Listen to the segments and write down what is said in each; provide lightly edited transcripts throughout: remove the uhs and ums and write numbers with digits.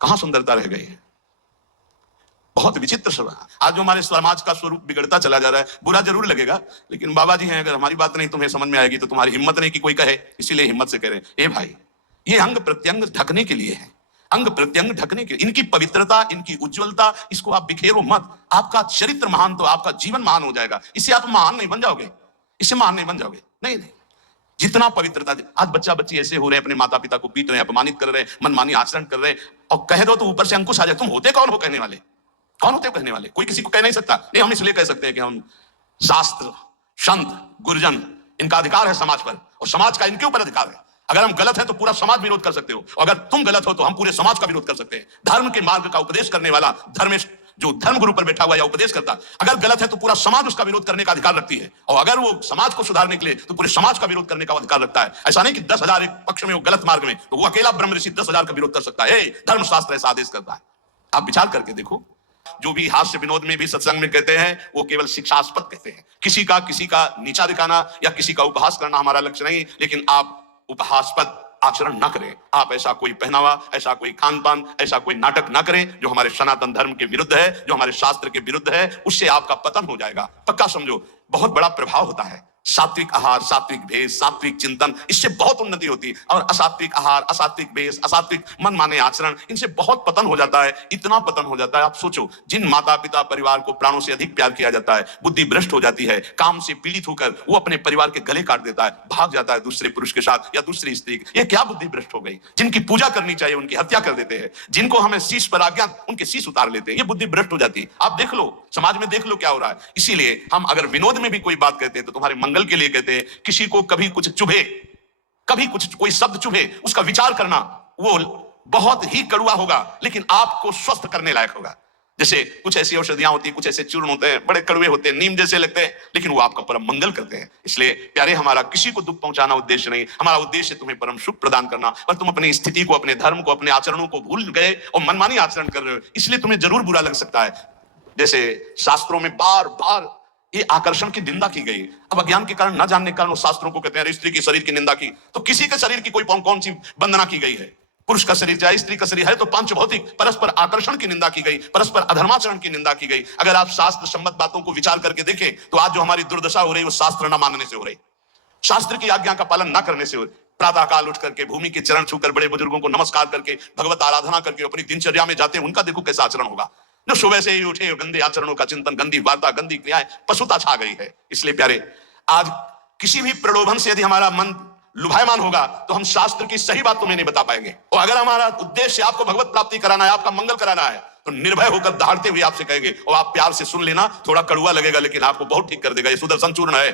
कहां सुंदरता रह गई है। बहुत विचित्र सब। आज जो हमारे समाज का स्वरूप बिगड़ता चला जा रहा है, बुरा जरूर लगेगा, लेकिन बाबा जी हैं, अगर हमारी बात नहीं तुम्हें समझ में आएगी तो तुम्हारी हिम्मत नहीं कि कोई कहे, इसीलिए हिम्मत से कह रहे हैं। ए भाई, ये अंग प्रत्यंग ढकने के लिए है, अंग प्रत्यंग ढकने के, इनकी पवित्रता, इनकी उज्ज्वलता, इसको आप बिखेरो मत। आपका चरित्र महान तो आपका जीवन महान हो जाएगा। इससे आप महान नहीं बन जाओगे, इससे महान नहीं बन जाओगे। नहीं नहीं, जितना पवित्रता। आज बच्चा बच्ची ऐसे हो रहे हैं, अपने माता पिता को पीट रहे हैं, अपमानित कर रहे हैं, मनमानी आचरण कर रहे हैं, और कह दो तो ऊपर से अंकुश आ जाए। तुम होते कौन हो कहने वाले? कौन होते हो कहने वाले? कोई किसी को कह नहीं सकता। नहीं, हम इसलिए कह सकते हैं कि हम शास्त्र, संत, गुरुजन, इनका अधिकार है समाज पर, और समाज का इनके ऊपर अधिकार है। अगर हम गलत हैं तो पूरा समाज विरोध कर सकते हो, और अगर तुम गलत हो तो हम पूरे समाज का विरोध कर सकते हैं। धर्म के मार्ग का उपदेश करने वाला धर्मेश, जो धर्म गुरु पर बैठा हुआ या उपदेश करता, अगर गलत है तो पूरा समाज उसका विरोध करने का अधिकार रखती है, और अगर वो समाज को सुधारने के लिए तो पूरे समाज का विरोध करने का अधिकार रखता है। ऐसा नहीं कि 10,000 एक पक्ष में, वो गलत मार्ग में, तो वो अकेला ब्रह्म ऋषि 10,000 का विरोध कर सकता है। धर्मशास्त्र ऐसा आदेश करता है। आप विचार करके देखो, जो भी हास्य विनोद में भी सत्संग में कहते हैं, वो केवल शिक्षास्पद कहते हैं। किसी का नीचा दिखाना या किसी का उपहास करना हमारा लक्ष्य नहीं, लेकिन आप उपहासपद आचरण न करें। आप ऐसा कोई पहनावा, ऐसा कोई खान पान, ऐसा कोई नाटक न करें जो हमारे सनातन धर्म के विरुद्ध है, जो हमारे शास्त्र के विरुद्ध है। उससे आपका पतन हो जाएगा, पक्का समझो। बहुत बड़ा प्रभाव होता है सात्विक आहार, सात्विक भेष, सात्विक चिंतन, इससे बहुत उन्नति होती है। और असात्विक आहार, असात्विक भेष, असात्विक मन माने आचरण, इनसे बहुत पतन हो जाता है। इतना पतन हो जाता है, आप सोचो, जिन माता पिता परिवार को प्राणों से अधिक प्यार किया जाता है, बुद्धि भ्रष्ट हो जाती है, काम से पीड़ित होकर वो अपने परिवार के गले काट देता है, भाग जाता है दूसरे पुरुष के साथ या दूसरी स्त्री। ये क्या बुद्धि भ्रष्ट हो गई? जिनकी पूजा करनी चाहिए उनकी हत्या कर देते हैं, जिनको हमें शीश पर आज्ञा उनके शीश उतार लेते हैं। ये बुद्धि भ्रष्ट हो जाती है। आप देख लो, समाज में देख लो क्या हो रहा है। इसीलिए हम अगर विनोद में भी कोई बात कहते हैं तो तुम्हारे मंगल के लिए कहते हैं। किसी को कभी कुछ चुभे, कभी कुछ कोई शब्द चुभे, उसका विचार करना, वो बहुत ही कड़वा होगा, लेकिन आपको स्वस्थ करने लायक होगा। जैसे कुछ ऐसी औषधियां होती, कुछ ऐसे चूर्ण होते हैं, बड़े कड़वे होते हैं, नीम जैसे लगते हैं, लेकिन वो आपका परम मंगल करते हैं। इसलिए प्यारे, हमारा किसी को दुख पहुंचाना उद्देश्य नहीं, हमारा उद्देश्य है तुम्हें परम सुख प्रदान करना। पर तुम अपनी स्थिति को, अपने धर्म को, अपने आचरणों को भूल गए और मनमानी आचरण कर रहे हो, इसलिए तुम्हें जरूर बुरा लग सकता है। जैसे शास्त्रों में बार बार ये आकर्षण की निंदा की गई। अब अज्ञान के कारण, न जानने के कारण शास्त्रों को कहते हैं स्त्री के शरीर की निंदा की, तो किसी के शरीर की कोई कौन सी वंदना की गई है? पुरुष का शरीर चाहे स्त्री का शरीर है तो पंचभौतिक परस्पर आकर्षण की निंदा की गई, परस्पर अधर्माचरण की निंदा की गई। अगर आप शास्त्र सम्मत बातों को विचार करके देखें तो आज जो हमारी दुर्दशा हो रही है वो शास्त्र न मानने से हो रही, शास्त्र की आज्ञा का पालन न करने से हो रही। प्रातः काल उठ करके भूमि के चरण छूकर, बड़े बुजुर्गों को नमस्कार करके, भगवत आराधना करके अपनी दिनचर्या में जाते हैं, उनका देखो कैसा आचरण होगा। जो सुबह से ही उठे गंदे आचरणों का चिंतन, गंदी वार्ता, गंदी क्रियाएं, पशुता छा गई है। इसलिए प्यारे, आज किसी भी प्रलोभन से यदि हमारा मन लुभायमान होगा तो हम शास्त्र की सही बात तुम्हें नहीं बता पाएंगे। और अगर हमारा उद्देश्य आपको भगवत प्राप्ति कराना है, आपका मंगल कराना है, तो निर्भय होकर दहाड़ते हुए आपसे कहेंगे, और आप प्यार से सुन लेना। थोड़ा कड़वा लगेगा लेकिन आपको बहुत ठीक कर देगा। ये सुदर्शन चूर्ण है,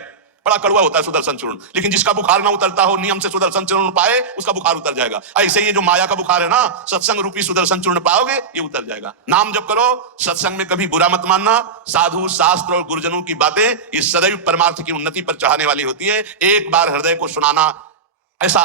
बड़ा कड़वा होता है सुदर्शन चूर्ण, लेकिन जिसका बुखार ना उतरता हो, नियम से सुदर्शन चूर्ण पाए, उसका बुखार उतर जाएगा। ऐसे ये जो माया का बुखार है ना, सत्संग रूपी सुदर्शन चूर्ण पाओगे, ये उतर जाएगा। नाम जप करो, सत्संग में कभी बुरा मत मानना। साधु, शास्त्र और गुरुजनों की बातें ये सदैव परमार्थ की उन्नति पर चढ़ाने वाली होती है। एक बार हृदय को सुनाना, ऐसा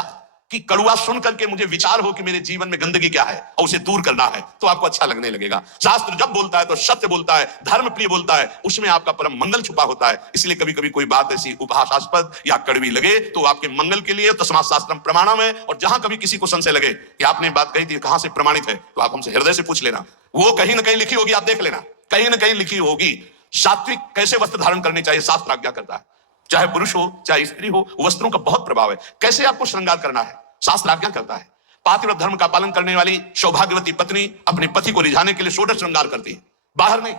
कि कड़वा सुन करके मुझे विचार हो कि मेरे जीवन में गंदगी क्या है और उसे दूर करना है, तो आपको अच्छा लगने लगेगा। शास्त्र जब बोलता है तो सत्य बोलता है, धर्म प्रिय बोलता है, उसमें आपका परम मंगल छुपा होता है। इसलिए कभी कभी कोई बात ऐसी उपहासास्पद या कड़वी लगे तो आपके मंगल के लिए तस्मात् शास्त्रम प्रमाणम है। और जहां कभी किसी को संशय लगे कि आपने बात कही थी कहां से प्रमाणित है, तो आप हमसे हृदय से पूछ लेना। वो कहीं ना कहीं लिखी होगी, आप देख लेना, कहीं ना कहीं लिखी होगी। सात्विक कैसे वस्त्र धारण करने चाहिए, शास्त्र आज्ञा करता है। चाहे पुरुष हो चाहे स्त्री हो, वस्त्रों का बहुत प्रभाव है। कैसे आपको श्रृंगार करना है, शास्त्र आज्ञा करता है। पातिव्रत धर्म का पालन करने वाली सौभाग्यवती पत्नी अपने पति को रिझाने के लिए षोडश श्रृंगार करती है, बाहर नहीं।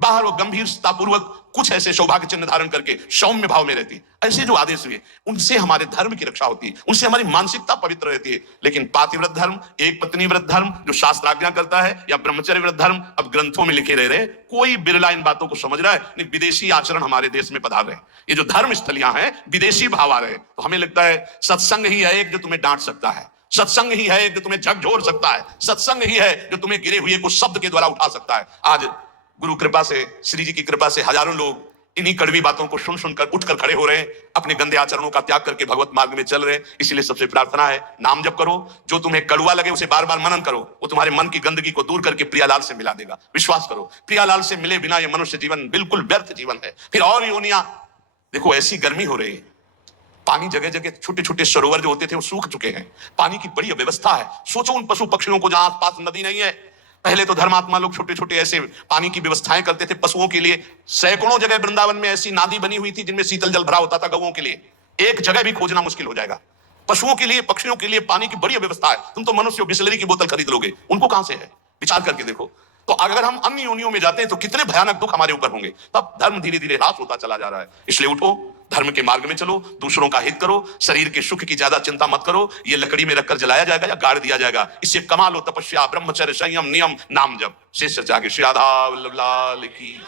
बाहर वो गंभीरता पूर्वक कुछ ऐसे सौभाग्य चिन्ह धारण करके सौम्य भाव में रहती है। ऐसे जो आदेश हुए उनसे हमारे धर्म की रक्षा होती है, उनसे हमारी मानसिकता पवित्र रहती है। लेकिन पातिव्रत धर्म, एक पत्नी व्रत धर्म जो शास्त्र आज्ञा करता है, या ब्रह्मचर्य व्रत धर्म अब ग्रंथों में लिखे रह रहे, कोई बिरला इन बातों को समझ रहा है नहीं। विदेशी आचरण हमारे देश में पधार रहे, ये जो धर्म स्थलियां हैं विदेशी भाव आ रहे। तो हमें लगता है सत्संग ही है एक जो तुम्हें डांट सकता है, सत्संग ही है जो तुम्हें झकझोर सकता है, सत्संग ही है जो तुम्हें गिरे हुए को शब्द के द्वारा उठा सकता है। आज गुरु कृपा से, श्री जी की कृपा से हजारों लोग इन्हीं कड़वी बातों को सुन सुनकर उठकर खड़े हो रहे हैं, अपने गंदे आचरणों का त्याग करके भगवत मार्ग में चल रहे हैं। इसलिए सबसे प्रार्थना है, नाम जप करो, जो तुम्हें कड़वा लगे उसे बार बार मनन करो, वो तुम्हारे मन की गंदगी को दूर करके प्रियालाल से मिला देगा। विश्वास करो, प्रियालाल से मिले बिना ये मनुष्य जीवन बिल्कुल व्यर्थ जीवन है। फिर और योनियां देखो, ऐसी गर्मी हो रही है, पानी जगह जगह छोटे छोटे सरोवर जो होते थे वो सूख चुके हैं, पानी की बड़ी व्यवस्था है। सोचो उन पशु पक्षियों को जहां आसपास नदी नहीं है। पहले तो धर्मात्मा लोग छोटे छोटे ऐसे पानी की व्यवस्थाएं करते थे पशुओं के लिए। सैकड़ों जगह वृंदावन में ऐसी नादी बनी हुई थी जिनमें शीतल जल भरा होता था गौओं के लिए। एक जगह भी खोजना मुश्किल हो जाएगा। पशुओं के लिए पक्षियों के लिए पानी की बड़ी व्यवस्था है। तुम तो मनुष्य हो, बिस्लरी की बोतल खरीद लोगे, उनको कहां से है? विचार करके देखो। तो अगर हम अन्य योनियों में जाते हैं तो कितने भयानक दुख हमारे ऊपर होंगे। तब धर्म धीरे धीरे ह्रास होता चला जा रहा है। इसलिए उठो, धर्म के मार्ग में चलो, दूसरों का हित करो, शरीर के सुख की ज्यादा चिंता मत करो। ये लकड़ी में रखकर जलाया जाएगा या गाड़ दिया जाएगा, इससे कमा लो तपस्या, ब्रह्मचर्य, संयम, नियम, नाम जप। शेष जागे श्री राधा वल्लभ लाल की।